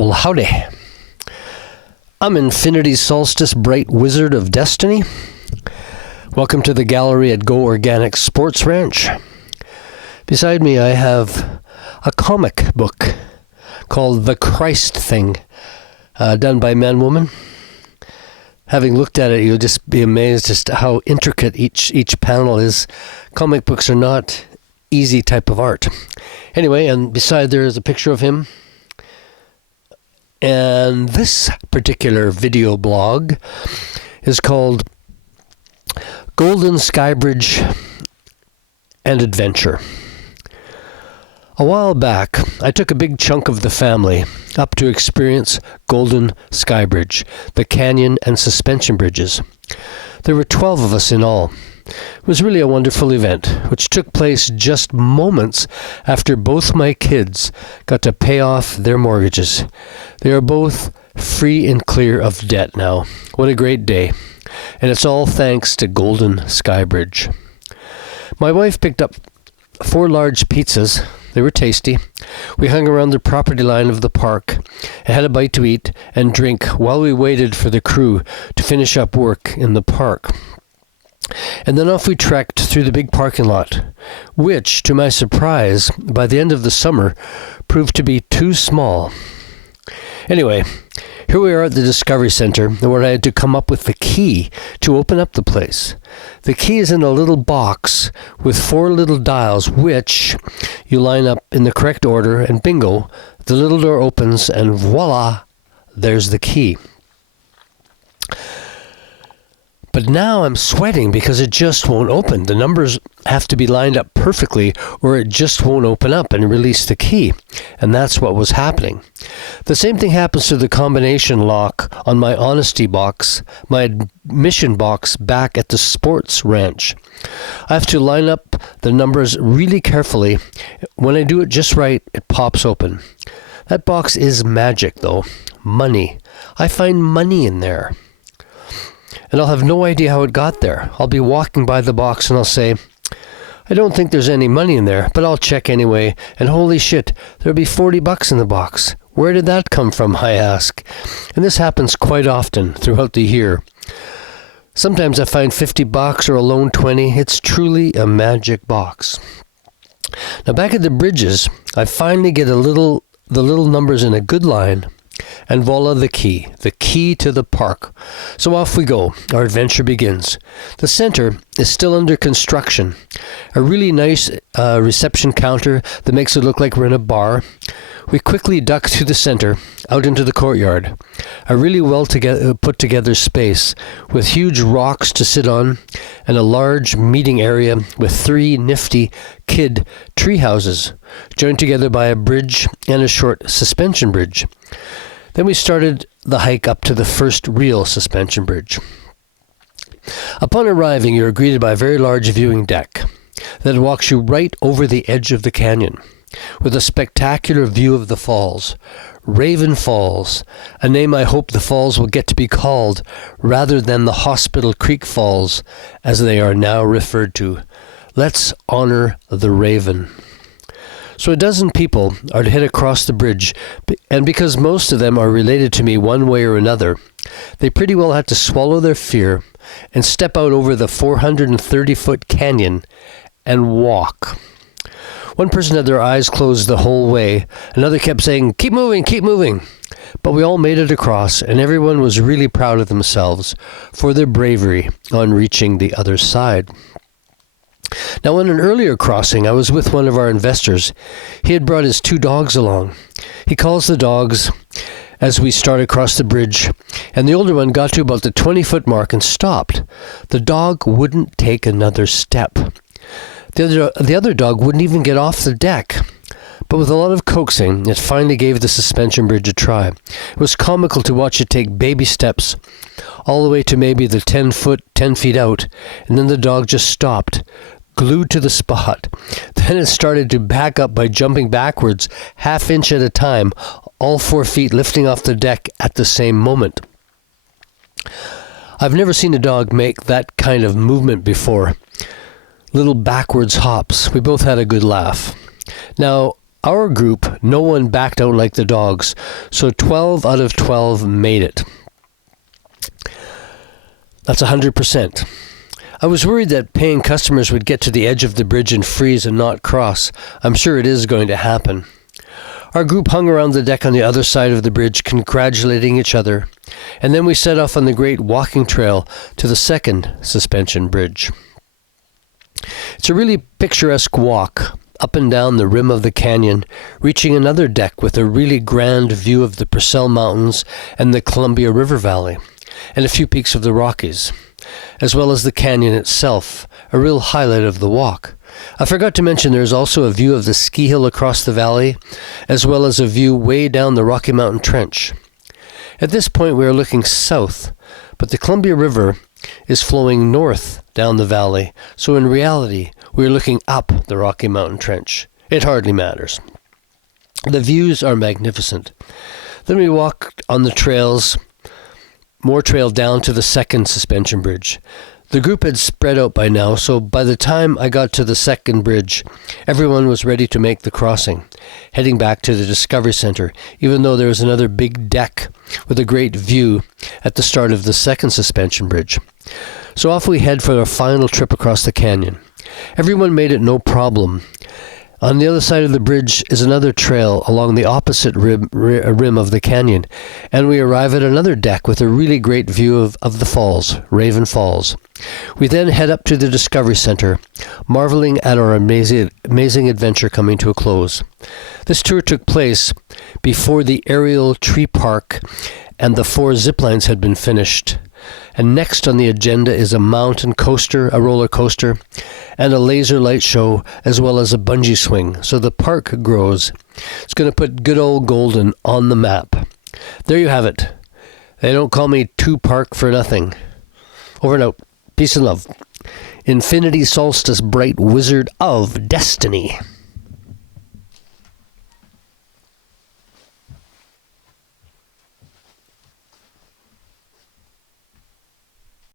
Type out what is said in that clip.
Well, howdy. I'm Infinity Solstice, Bright Wizard of Destiny. Welcome to the gallery at Go Organic Sports Ranch. Beside me, I have a comic book called The Christ Thing, done by Man Woman. Having looked at it, you'll just be amazed as to how intricate each panel is. Comic books are not easy type of art. Anyway, and beside there is a picture of him. And this particular video blog is called Golden Skybridge and Adventure. A while back, I took a big chunk of the family up to experience Golden Skybridge, the canyon and suspension bridges. There were 12 of us in all. It was really a wonderful event, which took place just moments after both my kids got to pay off their mortgages. They are both free and clear of debt now. What a great day. And it's all thanks to Golden Skybridge. My wife picked up 4 large pizzas. They were tasty. We hung around the property line of the park and had a bite to eat and drink while we waited for the crew to finish up work in the park. And then off we trekked through the big parking lot, which, to my surprise, by the end of the summer, proved to be too small. Anyway, here we are at the Discovery Center, where I had to come up with the key to open up the place. The key is in a little box with 4 little dials, which you line up in the correct order, and bingo, the little door opens, and voila, there's the key. But now I'm sweating because it just won't open. The numbers have to be lined up perfectly or it just won't open up and release the key. And that's what was happening. The same thing happens to the combination lock on my honesty box, my admission box back at the sports ranch. I have to line up the numbers really carefully. When I do it just right, it pops open. That box is magic, though. Money. I find money in there. And I'll have no idea how it got there. I'll be walking by the box and I'll say, I don't think there's any money in there, but I'll check anyway. And holy shit, there'll be $40 in the box. Where did that come from, I ask. And this happens quite often throughout the year. Sometimes I find $50 or a lone 20. It's truly a magic box. Now back at the bridges, I finally get the little numbers in a good line. And voila, the key to the park. So off we go. Our adventure begins. The center is still under construction. A really nice reception counter that makes it look like we're in a bar. We quickly duck through the center, out into the courtyard. A really well put together space with huge rocks to sit on and a large meeting area with 3 nifty kid tree houses joined together by a bridge and a short suspension bridge. Then we started the hike up to the first real suspension bridge. Upon arriving, you are greeted by a very large viewing deck that walks you right over the edge of the canyon with a spectacular view of the falls. Raven Falls, a name I hope the falls will get to be called rather than the Hospital Creek Falls as they are now referred to. Let's honor the Raven. So 12 people are to head across the bridge, and because most of them are related to me one way or another, they pretty well had to swallow their fear and step out over the 430-foot canyon and walk. One person had their eyes closed the whole way. Another kept saying, keep moving, keep moving. But we all made it across, and everyone was really proud of themselves for their bravery on reaching the other side. Now, on an earlier crossing, I was with one of our investors. He had brought his 2 dogs along. He calls the dogs as we start across the bridge, and the older one got to about the 20-foot mark and stopped. The dog wouldn't take another step. The other dog wouldn't even get off the deck. But with a lot of coaxing, it finally gave the suspension bridge a try. It was comical to watch it take baby steps all the way to maybe the 10 feet out, and then the dog just stopped, glued to the spot. Then it started to back up by jumping backwards, half-inch at a time, all 4 feet lifting off the deck at the same moment. I've never seen a dog make that kind of movement before. Little backwards hops. We both had a good laugh. Now, Our group, no one backed out like the dogs, so 12 out of 12 made it. That's 100%. I was worried that paying customers would get to the edge of the bridge and freeze and not cross. I'm sure it is going to happen. Our group hung around the deck on the other side of the bridge, congratulating each other, and then we set off on the great walking trail to the second suspension bridge. It's a really picturesque walk up and down the rim of the canyon, reaching another deck with a really grand view of the Purcell Mountains and the Columbia River Valley, and a few peaks of the Rockies, as well as the canyon itself, a real highlight of the walk. I forgot to mention there is also a view of the ski hill across the valley, as well as a view way down the Rocky Mountain Trench. At this point we are looking south, but the Columbia River is flowing north down the valley, so in reality we are looking up the Rocky Mountain Trench. It hardly matters. The views are magnificent. Then we walked on the trails, more trail down to the second suspension bridge. The group had spread out by now, so by the time I got to the second bridge, everyone was ready to make the crossing, heading back to the Discovery Center, even though there was another big deck with a great view at the start of the second suspension bridge. So off we head for our final trip across the canyon. Everyone made it no problem. On the other side of the bridge is another trail along the opposite rim of the canyon, and we arrive at another deck with a really great view of the falls, Raven Falls. We then head up to the Discovery Center, marveling at our amazing adventure coming to a close. This tour took place before the aerial tree park and the 4 zip lines had been finished. And next on the agenda is a mountain coaster, a roller coaster, and a laser light show, as well as a bungee swing. So the park grows. It's going to put good old Golden on the map. There you have it. They don't call me 2 Park for nothing. Over and out. Peace and love. Infinity Solstice, bright wizard of destiny.